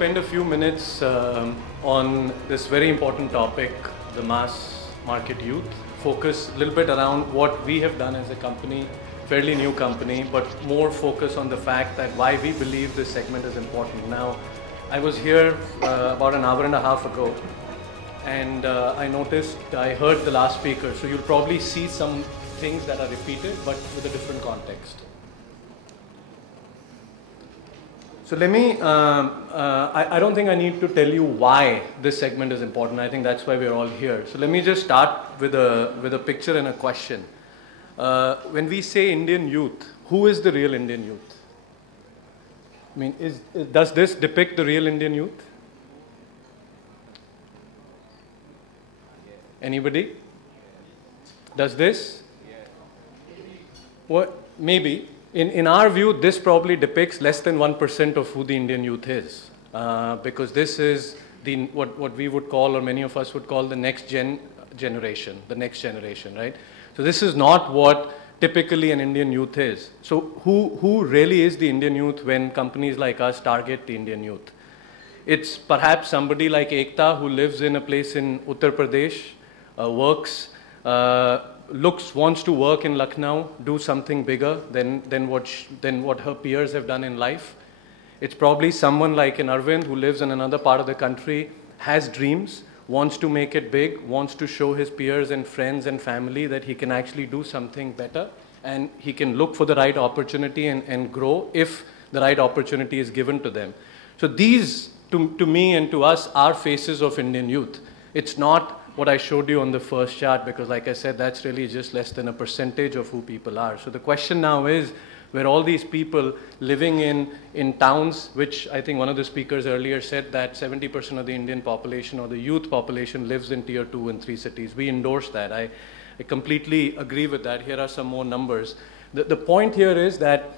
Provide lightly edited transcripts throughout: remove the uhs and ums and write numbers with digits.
spend a few minutes on this very important topic, the mass market youth. Focus a little bit around what we have done as a company, fairly new company, but more focus on the fact that why we believe this segment is important. Now, I was here about an hour and a half ago, and I heard the last speaker, so you'll probably see some things that are repeated, but with a different context. So let me, I don't think I need to tell you why this segment is important. I think that's why we're all here. So let me just start with a picture and a question. When we say Indian youth, who is the real Indian youth? I mean, does this depict the real Indian youth? Anybody? Does this? What? Maybe. In our view, this probably depicts less than 1% of who the Indian youth is, because this is what we would call, or many of us would call, the next generation, right? So this is not what typically an Indian youth is. So who really is the Indian youth when companies like us target the Indian youth? It's perhaps somebody like Ekta, who lives in a place in Uttar Pradesh, wants to work in Lucknow, do something bigger than what her peers have done in life. It's probably someone like an Arvind who lives in another part of the country, has dreams, wants to make it big, wants to show his peers and friends and family that he can actually do something better, and he can look for the right opportunity and grow if the right opportunity is given to them. So these, to me and to us, are faces of Indian youth. It's not what I showed you on the first chart, because like I said, that's really just less than a percentage of who people are. So the question now is, where all these people living in towns, which I think one of the speakers earlier said that 70% of the Indian population or the youth population lives in tier 2 and 3 cities. We endorse that. I completely agree with that. Here are some more numbers. The point here is that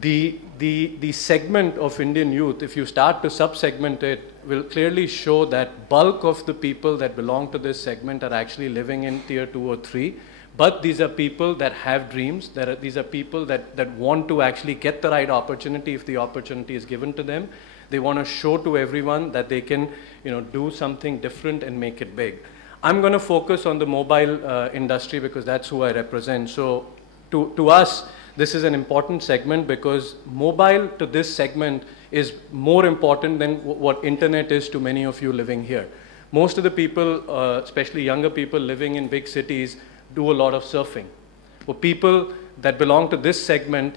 the segment of Indian youth, if you start to sub-segment it, will clearly show that bulk of the people that belong to this segment are actually living in tier 2 or 3. But these are people that have dreams. These are people that want to actually get the right opportunity if the opportunity is given to them. They want to show to everyone that they can, do something different and make it big. I'm going to focus on the mobile industry because that's who I represent. So to us, this is an important segment because mobile to this segment is more important than what internet is to many of you living here. Most of the people, especially younger people living in big cities, do a lot of surfing. For people that belong to this segment,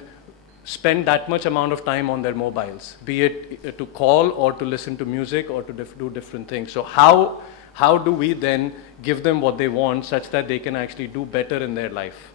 spend that much amount of time on their mobiles, be it to call or to listen to music or to do different things. So how do we then give them what they want such that they can actually do better in their life?